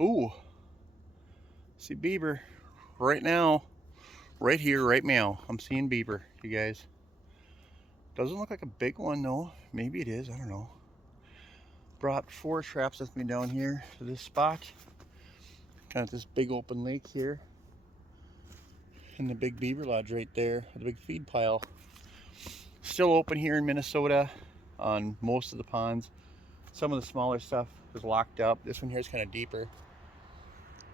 Ooh, see beaver right now, right here, right now. I'm seeing beaver, you guys. Doesn't look like a big one though. Maybe it is, I don't know. Brought 4 traps with me down here to this spot. Got this big open lake here. And the big beaver lodge right there, the big feed pile. Still open here in Minnesota on most of the ponds. Some of the smaller stuff is locked up. This one here is kind of deeper.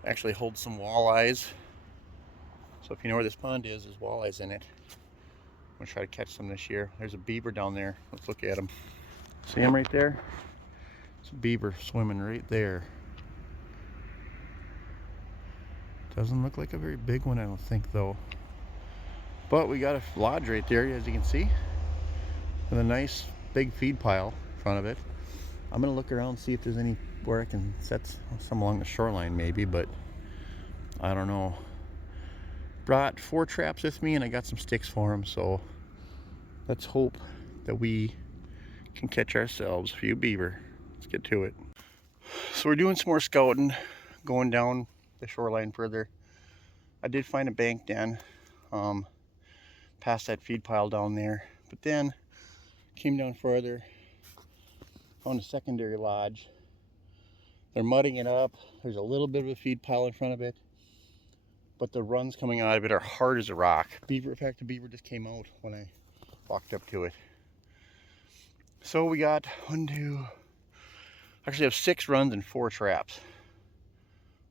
Actually holds some walleyes. So if you know where this pond is, there's walleyes in it. I'm gonna try to catch some this year. There's a beaver down there. Let's look at him. See him right there? It's a beaver swimming right there. Doesn't look like a very big one, I don't think, though. But we got a lodge right there, as you can see, with a nice big feed pile in front of it. I'm gonna look around and see if there's any where I can set some along the shoreline, maybe, but I don't know. Brought 4 traps with me, and I got some sticks for them, so let's hope that we can catch ourselves a few beaver. Let's get to it. So we're doing some more scouting, going down the shoreline further. I did find a bank den past that feed pile down there, but then came down further, found a secondary lodge. They're mudding it up. There's a little bit of a feed pile in front of it, but the runs coming out of it are hard as a rock. Beaver, in fact, the beaver just came out when I walked up to it. So we got actually have 6 runs and 4 traps.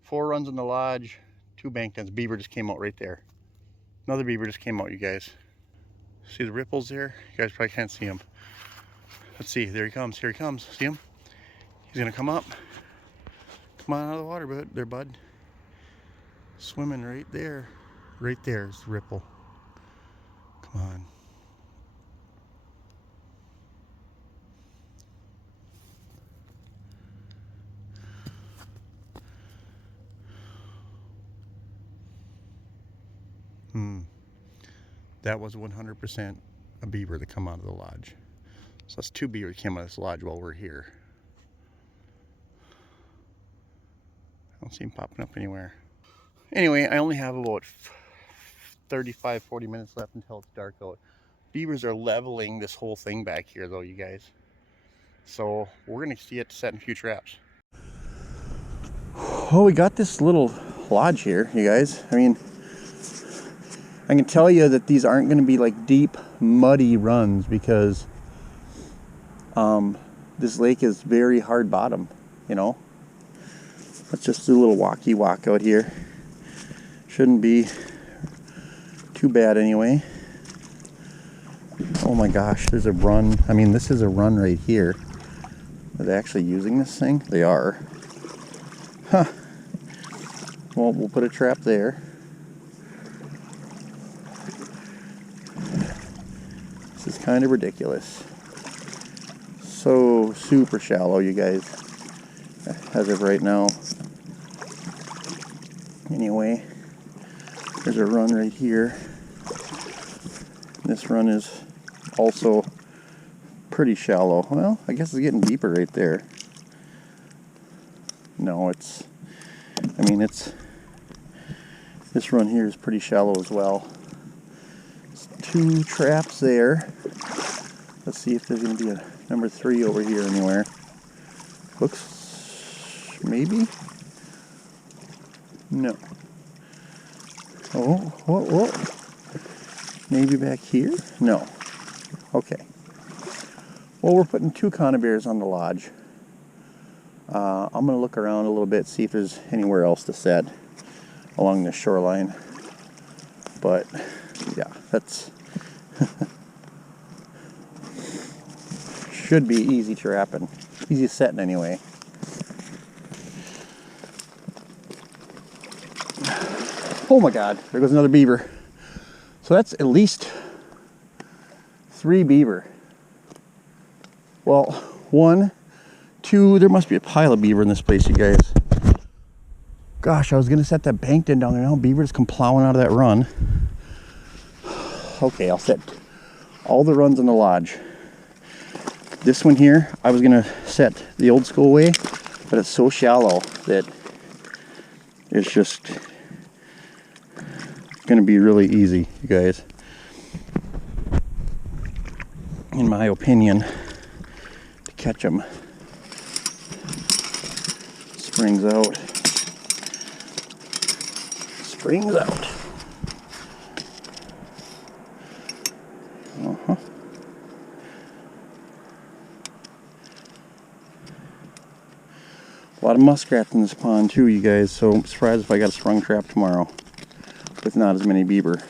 4 runs in the lodge, 2 bank dens. Beaver just came out right there. Another beaver just came out, you guys. See the ripples there? You guys probably can't see him. Let's see, there he comes, here he comes. See him? He's gonna come up. Come on out of the water, bud. Swimming right there. Right there is the ripple. Come on. That was 100% a beaver that come out of the lodge. So that's 2 beaver that came out of this lodge while we're here. I don't see him popping up anywhere. Anyway, I only have about 35-40 minutes left until it's dark out. Beavers are leveling this whole thing back here though, you guys. So we're gonna see it setting a few traps. Oh, we got this little lodge here, you guys. I mean, I can tell you that these aren't gonna be like deep, muddy runs because this lake is very hard bottom, you know. Let's just do a little walk out here. Shouldn't be too bad anyway. Oh my gosh, there's a run. I mean, this is a run right here. Are they actually using this thing? They are. Huh. Well, we'll put a trap there. This is kind of ridiculous. So super shallow, you guys, as of right now. Anyway, there's a run right here. This run is also pretty shallow. Well, I guess it's getting deeper right there. No, this run here is pretty shallow as well. There's 2 traps there. Let's see if there's going to be a number 3 over here anywhere. Looks, maybe? No. Oh. Maybe back here? No. Okay. Well, we're putting 2 conibears on the lodge. I'm going to look around a little bit, see if there's anywhere else to set along the shoreline. But, yeah, that's... should be easy trapping. Easy setting anyway. Oh my God, there goes another beaver. So that's at least 3 beaver. Well, 1, 2, there must be a pile of beaver in this place, you guys. Gosh, I was gonna set that bank den down there. Now beavers come plowing out of that run. Okay, I'll set all the runs in the lodge. This one here, I was gonna set the old school way, but it's so shallow that It's just gonna be really easy, you guys, in my opinion, to catch them. Springs out. Springs out. A lot of muskrats in this pond too, you guys, so I'm surprised if I got a sprung trap tomorrow with not as many beaver.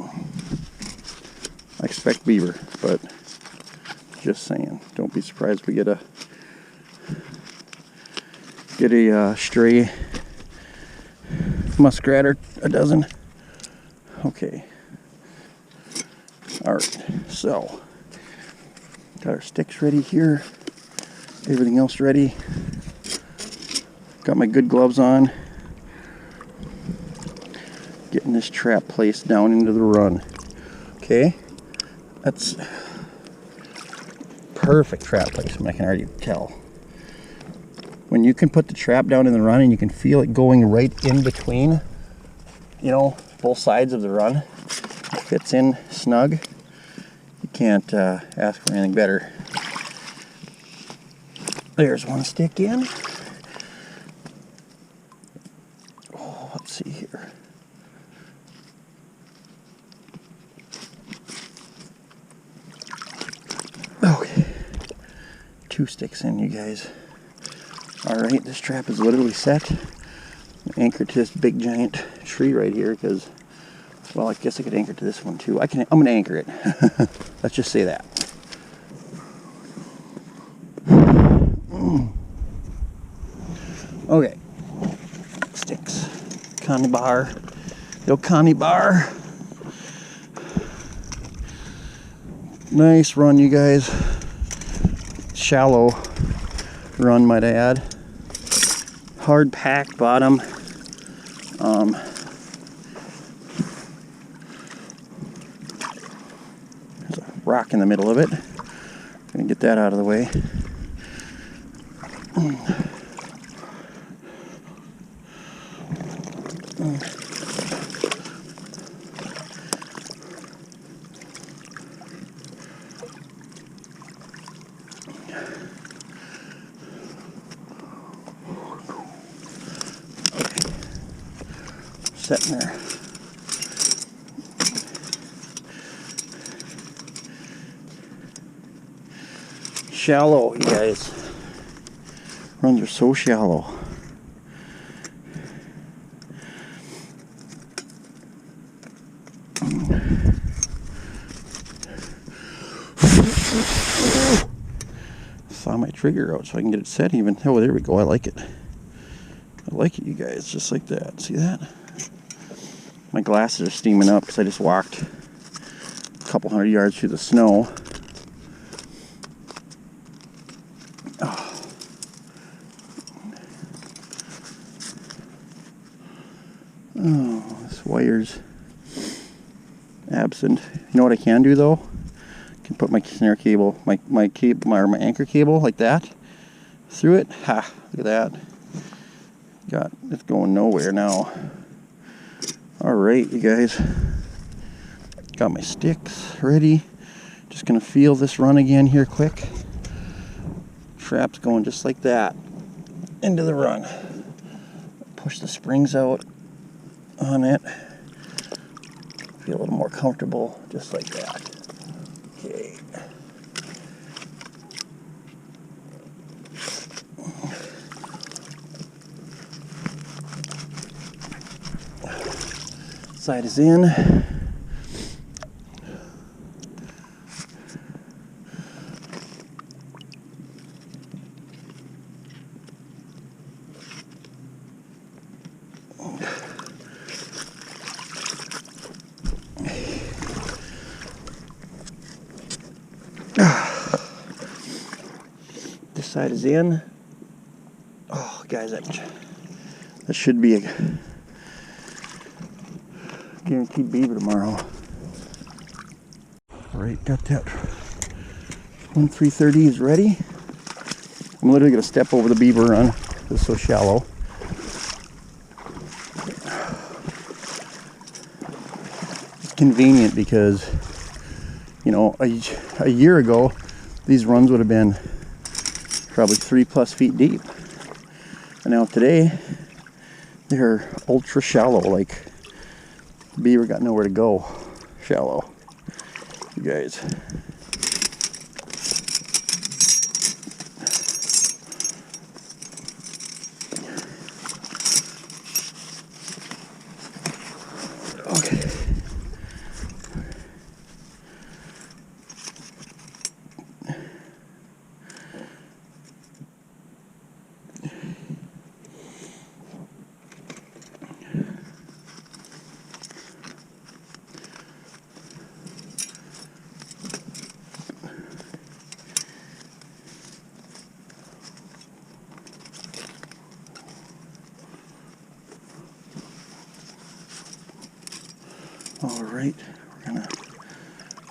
I expect beaver, but just saying, don't be surprised if we get a stray muskrat or a dozen. Okay. Alright, so got our sticks ready here. Everything else ready. Got my good gloves on. Getting this trap placed down into the run. Okay, that's perfect trap placement, I can already tell. When you can put the trap down in the run and you can feel it going right in between, you know, both sides of the run, it fits in snug. You can't ask for anything better. There's one stick in. Oh, let's see here. Okay, 2 sticks in, you guys. Alright, this trap is literally set. I'm anchored to this big giant tree right here because, well, I guess I could anchor to this one too. I'm gonna anchor it. Let's just say that. Okay, sticks, Connie bar, yo Connie bar. Nice run, you guys. Shallow run, might I add. Hard packed bottom. There's a rock in the middle of it. Gonna get that out of the way. Sitting there. Shallow, you guys. Runs are so shallow. Saw my trigger out so I can get it set even. Oh, there we go. I like it. I like it, you guys. Just like that. See that? My glasses are steaming up because I just walked a couple hundred yards through the snow. Oh, this wire's absent. You know what I can do though? I can put my snare cable, my anchor cable like that through it. Ha! Look at that. It's going nowhere now. Alright, you guys. Got my sticks ready. Just gonna feel this run again here quick. Trap's going just like that. Into the run. Push the springs out on it. Feel a little more comfortable, just like that. Okay. Side is in. This side is in. Oh, guys, that should be a guaranteed beaver tomorrow. Alright, got that 330 is ready. I'm literally going to step over the beaver run. It's so shallow. convenient because, you know, a year ago, these runs would have been probably 3+ feet deep. And now today, they're ultra shallow, like beaver got nowhere to go. Shallow, you guys. Okay. All right,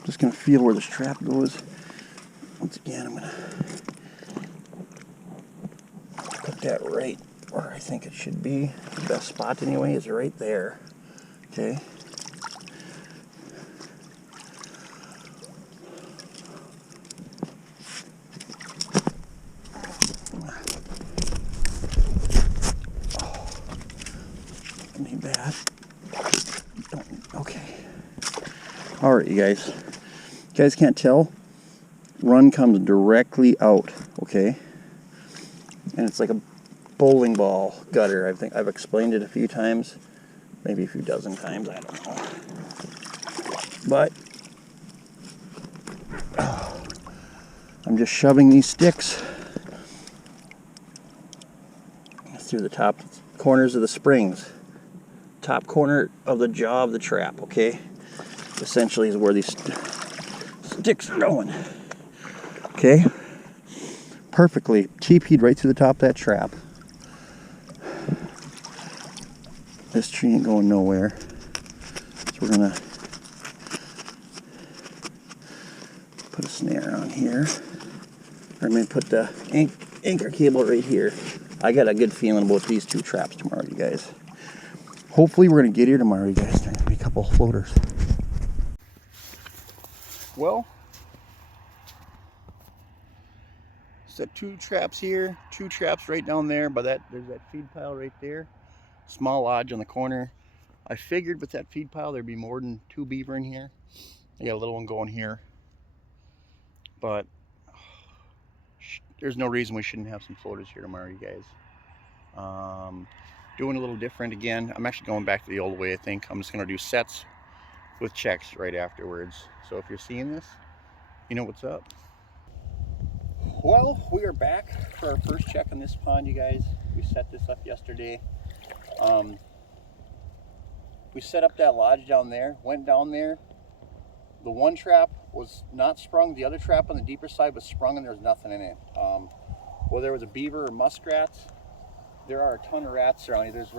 just gonna feel where this trap goes. Once again, I'm gonna put that right where I think it should be. The best spot anyway is right there. Okay. Ain't bad. Okay. All right, you guys. You guys can't tell. Run comes directly out. Okay. And it's like a bowling ball gutter. I think I've explained it a few times, maybe a few dozen times. I don't know. But I'm just shoving these sticks through the top corners of the springs. Top corner of the jaw of the trap, okay? Essentially is where these sticks are going. Okay? Perfectly TP'd right through the top of that trap. This tree ain't going nowhere. So we're gonna put a snare on here. Or I'm gonna put the anchor cable right here. I got a good feeling about these two traps tomorrow, you guys. Hopefully we're going to get here tomorrow, you guys. There's going to be a couple of floaters. Well, set 2 traps here, 2 traps right down there. By that, there's that feed pile right there. Small lodge on the corner. I figured with that feed pile there'd be more than 2 beaver in here. I got a little one going here. But there's no reason we shouldn't have some floaters here tomorrow, you guys. Doing a little different again. I'm actually going back to the old way, I think. I'm just going to do sets with checks right afterwards. So if you're seeing this, you know what's up. Well, we are back for our first check on this pond, you guys. We set this up yesterday. We set up that lodge down there, went down there. The one trap was not sprung. The other trap on the deeper side was sprung and there was nothing in it. Whether it was a beaver or muskrats, there are a ton of rats around here. There's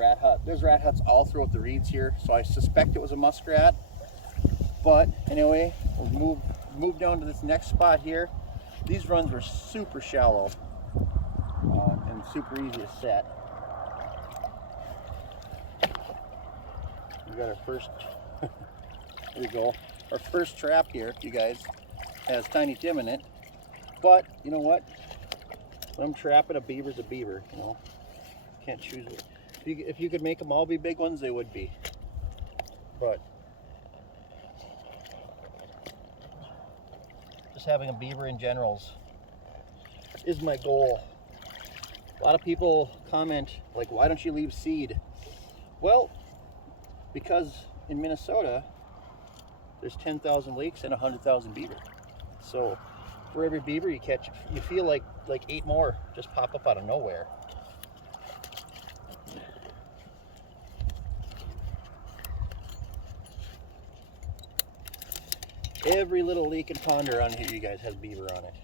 rat huts all throughout the reeds here, so I suspect it was a muskrat. But anyway, we'll move down to this next spot here. These runs were super shallow and super easy to set. We got our first, there we go, our first trap here, you guys, has Tiny Tim in it. But you know what? When I'm trapping, a beaver's a beaver, you know. Can't choose it. If you could make them all be big ones, they would be. But just having a beaver in generals is my goal. A lot of people comment, like, why don't you leave seed? Well, because in Minnesota, there's 10,000 lakes and 100,000 beaver. So for every beaver you catch, you feel like 8 more just pop up out of nowhere. Every little lake and pond around here, you guys, has beaver on it.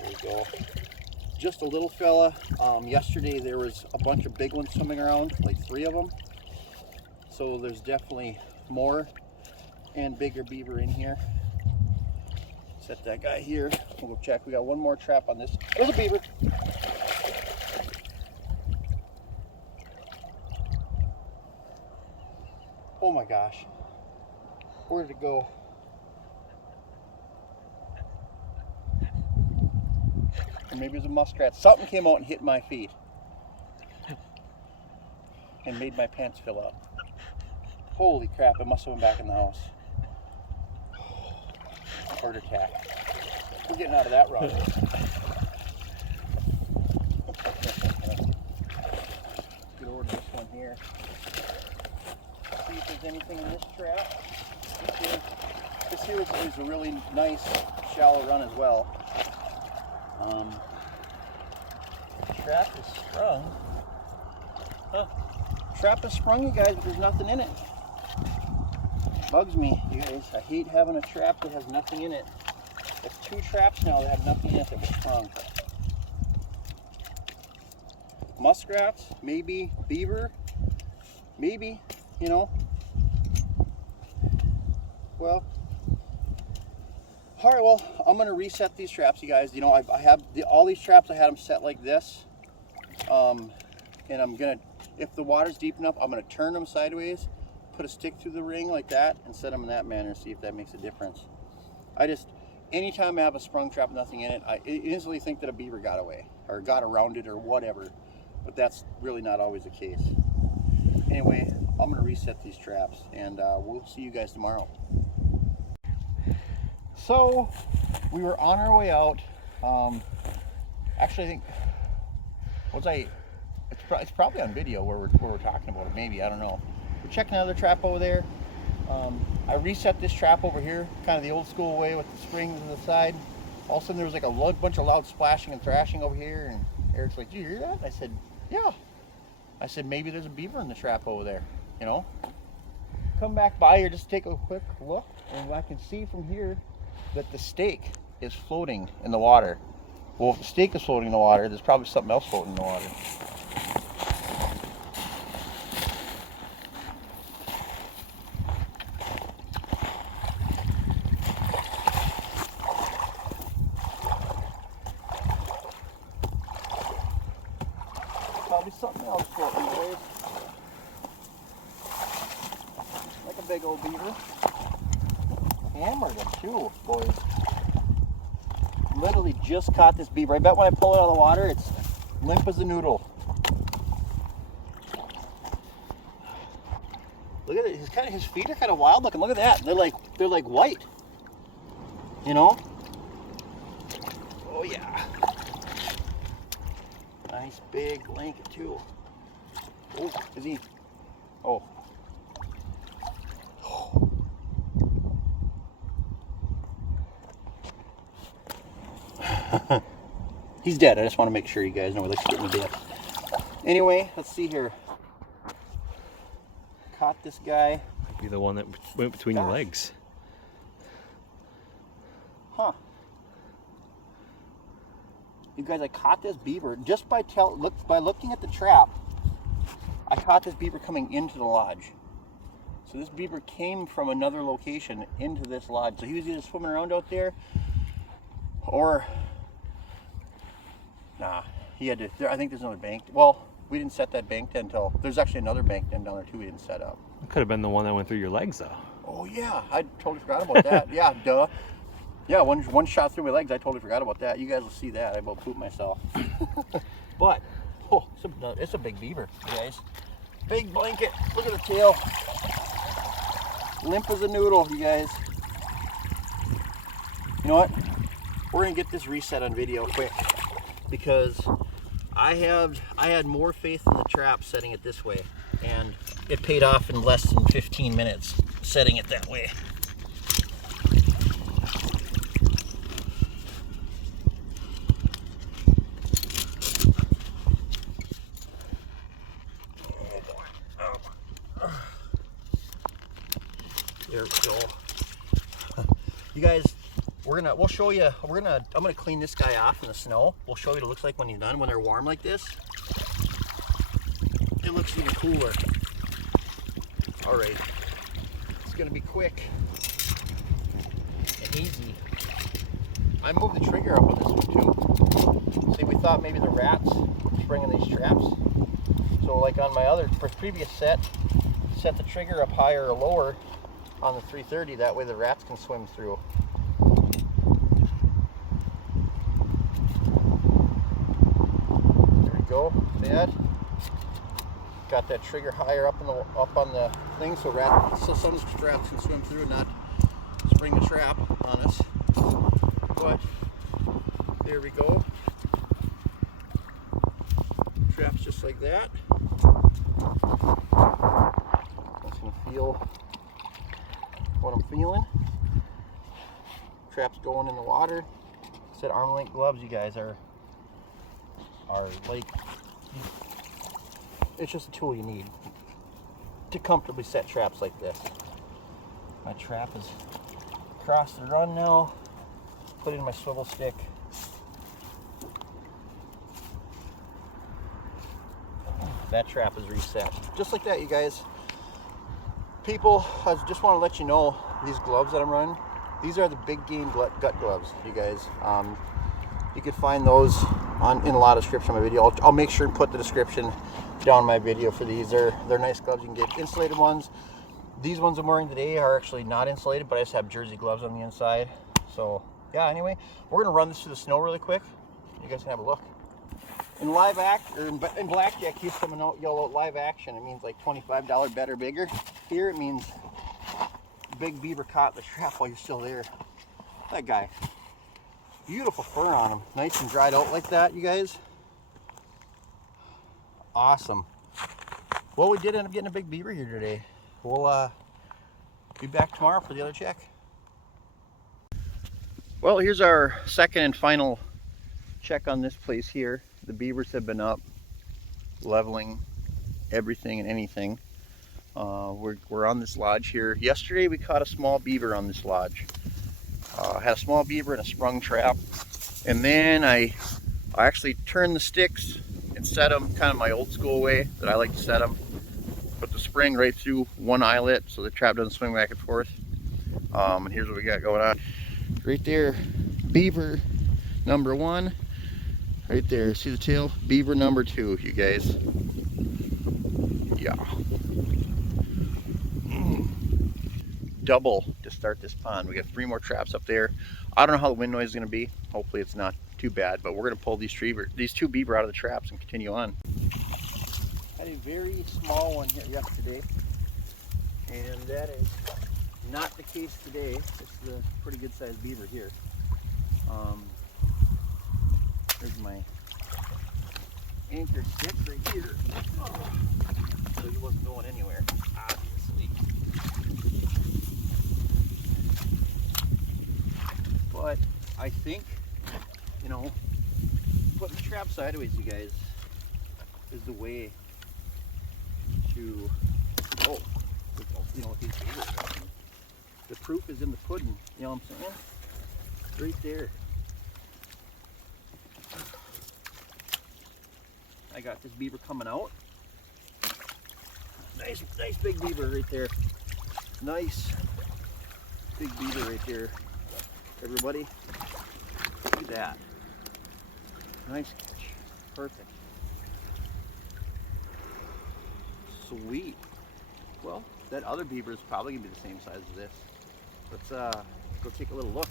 There we go. Just a little fella. Yesterday there was a bunch of big ones swimming around, like 3 of them. So there's definitely more and bigger beaver in here. Set that guy here. We'll go check. We got one more trap on this. There's a beaver. Oh my gosh. Where did it go? Or maybe it was a muskrat. Something came out and hit my feet. And made my pants fill up. Holy crap, I must have went back in the house. Heart attack. We're getting out of that run. Get over to this one here. See if there's anything in this trap. This here is a really nice shallow run as well. Trap is sprung. Huh. Trap is sprung, you guys, but there's nothing in it. Bugs me, you guys. I hate having a trap that has nothing in it. There's 2 traps now that have nothing in it that were sprung. Muskrats, maybe beaver, maybe, you know. Well, all right, well, I'm gonna reset these traps, you guys. You know, I have all these traps, I had them set like this. And I'm gonna, if the water's deep enough, I'm gonna turn them sideways, put a stick through the ring like that, and set them in that manner, see if that makes a difference. Anytime I have a sprung trap, nothing in it, I instantly think that a beaver got away, or got around it, or whatever. But that's really not always the case. Anyway, I'm gonna reset these traps, and we'll see you guys tomorrow. So, we were on our way out. Actually, I think, it's probably on video where we're talking about it, maybe, I don't know. We're checking another trap over there. I reset this trap over here, kind of the old school way with the springs on the side. All of a sudden there was like a bunch of loud splashing and thrashing over here, and Eric's like, "Did you hear that?" I said, "Yeah." I said, "Maybe there's a beaver in the trap over there, you know?" Come back by here, just take a quick look, and I can see from here that the stake is floating in the water. Well, if the stake is floating in the water, there's probably something else floating in the water. Probably something else floating, boys. Like a big old beaver. Hammered him too, boys. Literally just caught this beaver. I bet when I pull it out of the water, it's limp as a noodle. Look at it. His feet are kind of wild looking. Look at that. They're like white. You know? Oh yeah. Nice big blanket too. Oh, is he? Oh. He's dead. I just want to make sure you guys know he looks getting dead. Anyway, let's see here. Caught this guy. Could be the one that went between your legs. Huh. You guys, I caught this beaver just by looking at the trap. I caught this beaver coming into the lodge. So this beaver came from another location into this lodge. So he was either swimming around out there, or nah, he had to. I think there's another bank. Well, we didn't set that bank den until there's actually another bank den down there too. We didn't set up. It could have been the one that went through your legs, though. Oh yeah, I totally forgot about that. Yeah, duh. Yeah, one shot through my legs. I totally forgot about that. You guys will see that. I about pooped myself. But oh, it's a big beaver, you guys. Big blanket. Look at the tail. Limp as a noodle, you guys. You know what? We're gonna get this reset on video quick, because I had more faith in the trap setting it this way, and it paid off in less than 15 minutes setting it that way. There we go. You guys, we'll show you. I'm gonna clean this guy off in the snow. We'll show you what it looks like when he's done. When they're warm like this, it looks even cooler. All right, it's gonna be quick and easy. I moved the trigger up on this one too. See, we thought maybe the rats were springing these traps. So like on my previous set, set the trigger up higher or lower on the 330. That way the rats can swim through. There we go. Bad. Got that trigger higher up on the thing so some rats can swim through and not spring the trap on us. But there we go. Traps just like that. Just gonna feel what I'm feeling. Traps going in the water. I said arm length gloves, you guys, are like, it's just a tool you need to comfortably set traps like this. My trap is across the run now. Put in my swivel stick. That trap is reset. Just like that, you guys. People, I just want to let you know, these gloves that I'm running, these are the big game gut gloves, you guys. You can find those in a lot of description of my video. I'll make sure and put the description down my video for these. They're nice gloves. You can get insulated ones. These ones I'm wearing today are actually not insulated, but I just have jersey gloves on the inside. So yeah, anyway, we're gonna run this through the snow really quick. You guys can have a look. In blackjack, here's coming out yellow live action. It means like $25 better, bigger. Here it means big beaver caught the trap while you're still there. That guy, beautiful fur on him, nice and dried out like that, you guys. Awesome. Well, we did end up getting a big beaver here today. We'll be back tomorrow for the other check. Well, here's our second and final check on this place here. The beavers have been up, leveling everything and anything. We're on this lodge here. Yesterday we caught a small beaver on this lodge. Had a small beaver in a sprung trap, and then I actually turned the sticks and set them kind of my old school way that I like to set them. Put the spring right through one eyelet so the trap doesn't swing back and forth. And here's what we got going on. Right there, beaver number 1. Right there, see the tail? Beaver number 2, you guys. Yeah. Double to start this pond. We got 3 more traps up there. I don't know how the wind noise is going to be. Hopefully it's not too bad, but we're going to pull these 2 beaver out of the traps and continue on. I had a very small one here yesterday, and that is not the case today. It's the pretty good sized beaver here. There's my anchor stick right here. So he wasn't going anywhere, obviously. But I think, you know, putting the trap sideways, you guys, is the way to, you know, with these beavers. The proof is in the pudding, you know what I'm saying? Right there. I got this beaver coming out. Nice big beaver right there. Nice big beaver right there. Everybody, look at that. Nice catch. Perfect. Sweet. Well, that other beaver is probably gonna be the same size as this. Let's go take a little look.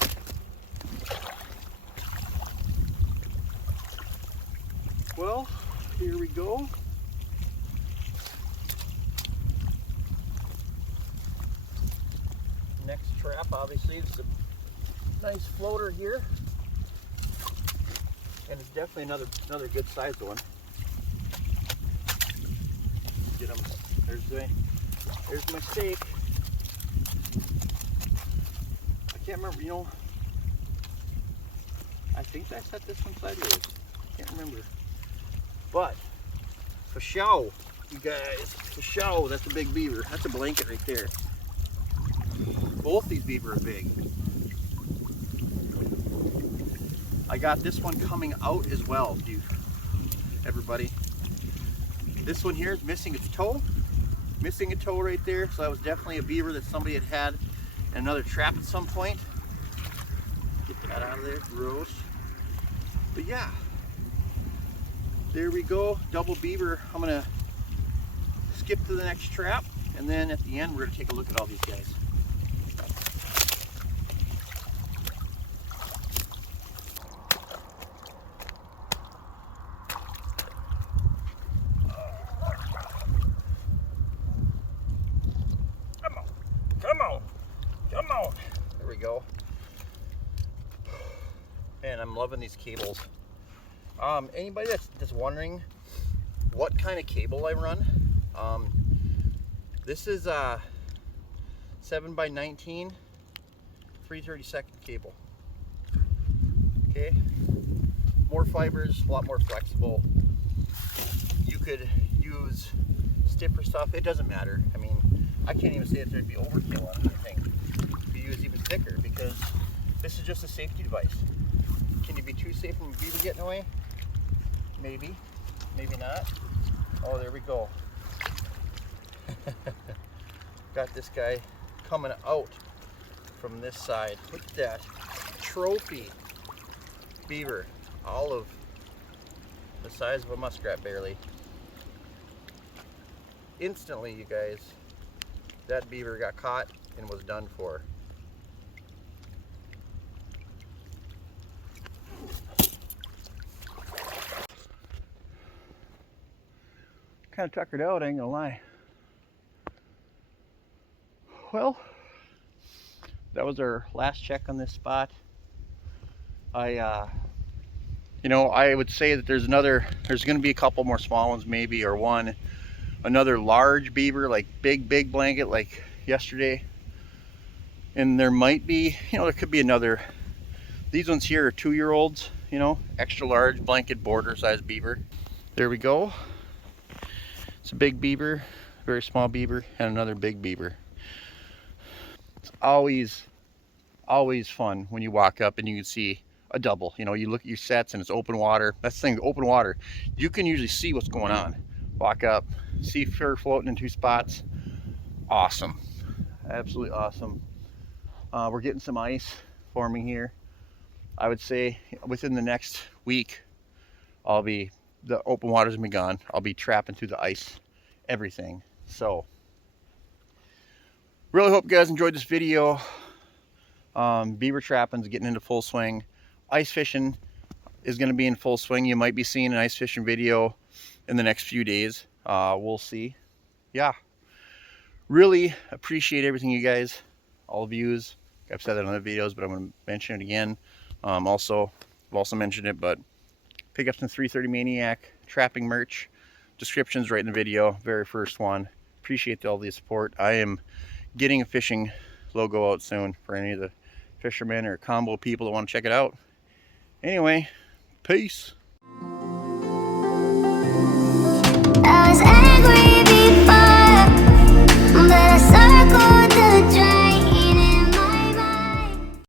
Well, here we go. Next trap, obviously, it's a nice floater here, and it's definitely another good sized one. Get him. There's my stake. I can't remember, you know. I think I set this one sideways. Can't remember. But for show, you guys, for show, that's a big beaver. That's a blanket right there. Both these beaver are big. I got this one coming out as well, everybody. This one here is missing its toe. Missing a toe right there, so that was definitely a beaver that somebody had in another trap at some point. Get that out of there, gross. But yeah, there we go, double beaver. I'm gonna skip to the next trap And then at the end, we're going to take a look at all these guys. Come on, come on, come on. There we go. And I'm loving these cables. Anybody that's wondering what kind of cable I run, this is a 7x19 3/32 cable. Okay, more fibers, a lot more flexible. You could use stiffer stuff, it doesn't matter. I mean, I can't even say that there'd be overkill on anything. You use even thicker because this is just a safety device. Can you be too safe from a beaver getting away? Maybe, maybe not. Oh, there we go. Got this guy coming out from this side. Look at that trophy beaver, olive, the size of a muskrat barely. Instantly, you guys, that beaver got caught and was done for. Kind of tuckered out, I ain't gonna lie. Well, that was our last check on this spot. You know, I would say that there's gonna be a couple more small ones maybe, or another large beaver, like big blanket like yesterday. And there might be, you know, there could be another. These ones here are 2-year-olds, you know, extra large blanket border size beaver. There we go. It's a big beaver, very small beaver, and another big beaver. It's always fun when you walk up and you can see a double. You know, you look at your sets and it's open water. That's the thing, open water. You can usually see what's going on. Walk up, see fur floating in 2 spots. Awesome, absolutely awesome. We're getting some ice forming here. I would say within the next week, the open water's gonna be gone. I'll be trapping through the ice, everything. So, really hope you guys enjoyed this video. Beaver trapping's getting into full swing. Ice fishing is gonna be in full swing. You might be seeing an ice fishing video in the next few days. We'll see. Yeah, really appreciate everything you guys, all the views. I've said that in other videos, but I'm gonna mention it again. I've also mentioned it, but pick up some 330 Maniac trapping merch. Description's right in the video, very first one. Appreciate all the support. I am getting a fishing logo out soon for any of the fishermen or combo people that want to check it out. Anyway, peace.